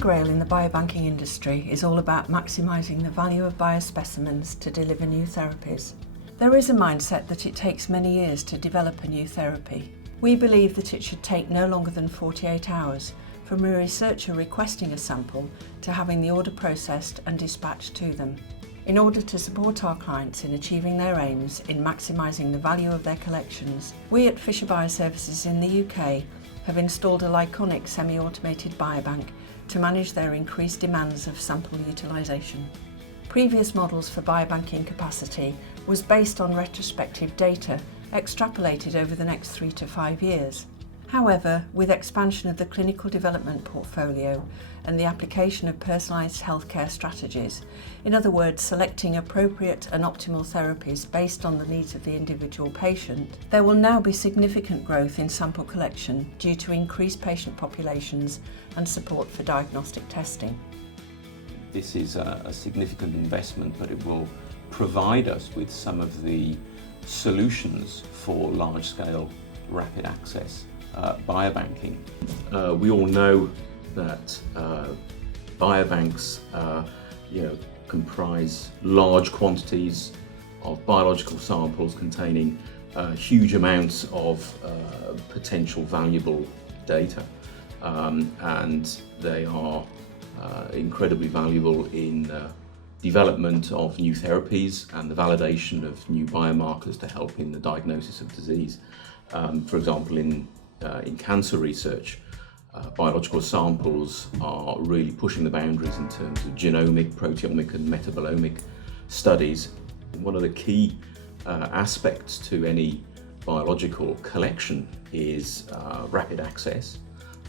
grail in the biobanking industry is all about maximising the value of biospecimens to deliver new therapies. There is a mindset that it takes many years to develop a new therapy. We believe that it should take no longer than 48 hours from a researcher requesting a sample to having the order processed and dispatched to them. In order to support our clients in achieving their aims in maximising the value of their collections, we at Fisher Bioservices in the UK have installed a Lyconic semi-automated biobank to manage their increased demands of sample utilisation. Previous models for biobanking capacity was based on retrospective data extrapolated over the next 3 to 5 years. However, with expansion of the clinical development portfolio and the application of personalised healthcare strategies, in other words, selecting appropriate and optimal therapies based on the needs of the individual patient, there will now be significant growth in sample collection due to increased patient populations and support for diagnostic testing. This is a significant investment, but it will provide us with some of the solutions for large-scale rapid access biobanking. We all know that biobanks comprise large quantities of biological samples containing huge amounts of potential valuable data, and they are incredibly valuable in development of new therapies and the validation of new biomarkers to help in the diagnosis of disease. For example, in cancer research, biological samples are really pushing the boundaries in terms of genomic, proteomic and metabolomic studies. One of the key aspects to any biological collection is rapid access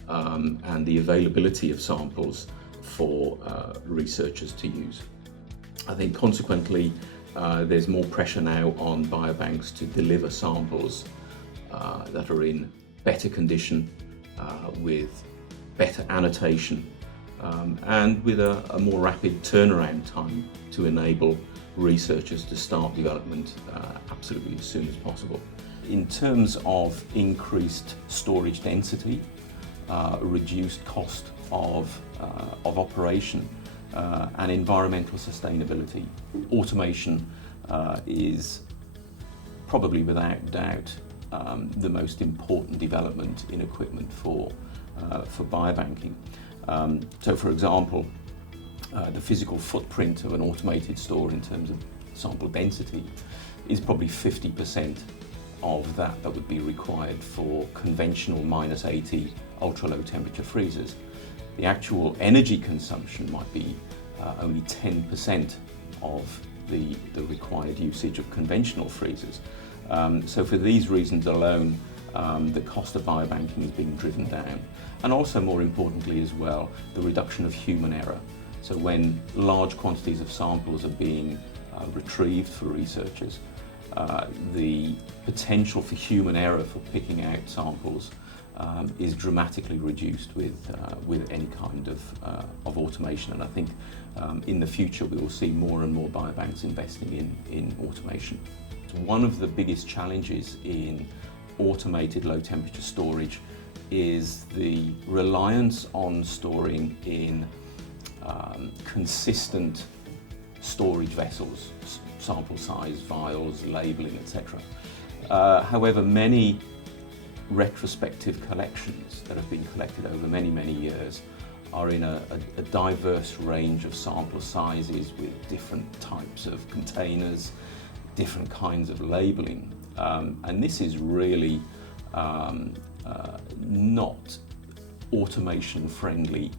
and the availability of samples for researchers to use. I think consequently there's more pressure now on biobanks to deliver samples that are in better condition, with better annotation, and with a more rapid turnaround time to enable researchers to start development absolutely as soon as possible. In terms of increased storage density, reduced cost of operation, and environmental sustainability, automation is probably without doubt the most important development in equipment for biobanking. So for example, the physical footprint of an automated store in terms of sample density is probably 50% of that would be required for conventional -80 ultra-low temperature freezers. The actual energy consumption might be only 10% of the required usage of conventional freezers. So for these reasons alone, the cost of biobanking is being driven down. And also, more importantly as well, the reduction of human error. So when large quantities of samples are being retrieved for researchers, the potential for human error for picking out samples is dramatically reduced with any kind of automation. And I think in the future we will see more and more biobanks investing in automation. One of the biggest challenges in automated low temperature storage is the reliance on storing in consistent storage vessels, sample size, vials, labeling, etc. However, many retrospective collections that have been collected over many years are in a diverse range of sample sizes with different types of containers, different kinds of labeling, and this is really not automation friendly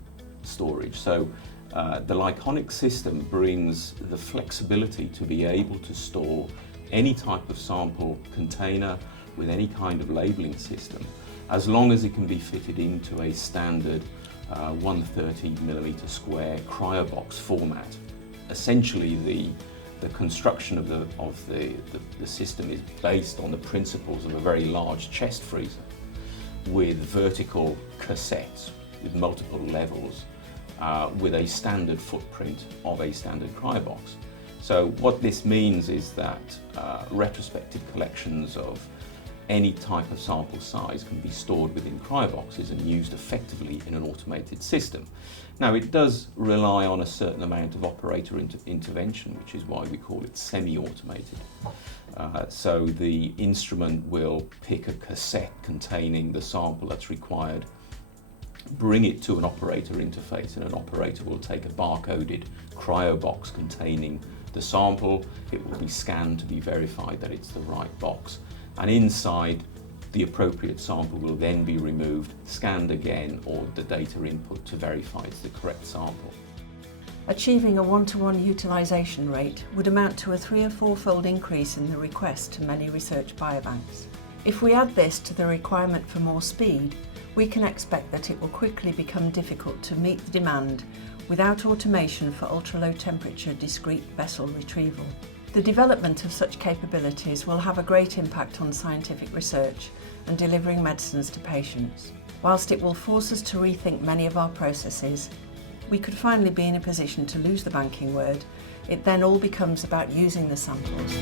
storage. So the Lyconic system brings the flexibility to be able to store any type of sample container with any kind of labeling system, as long as it can be fitted into a standard 130mm square cryobox format. Essentially, the construction of the system is based on the principles of a very large chest freezer with vertical cassettes with multiple levels, with a standard footprint of a standard cryobox. So what this means is that retrospective collections of any type of sample size can be stored within cryoboxes and used effectively in an automated system. Now, it does rely on a certain amount of operator intervention, which is why we call it semi-automated. So the instrument will pick a cassette containing the sample that's required, bring it to an operator interface, and an operator will take a barcoded cryobox containing the sample. It will be scanned to be verified that it's the right box, and inside the appropriate sample will then be removed, scanned again, or the data input to verify it's the correct sample. Achieving a one-to-one utilisation rate would amount to a 3 or 4-fold increase in the request to many research biobanks. If we add this to the requirement for more speed, we can expect that it will quickly become difficult to meet the demand without automation for ultra-low temperature discrete vessel retrieval. The development of such capabilities will have a great impact on scientific research and delivering medicines to patients. Whilst it will force us to rethink many of our processes, we could finally be in a position to lose the banking word. It then all becomes about using the samples.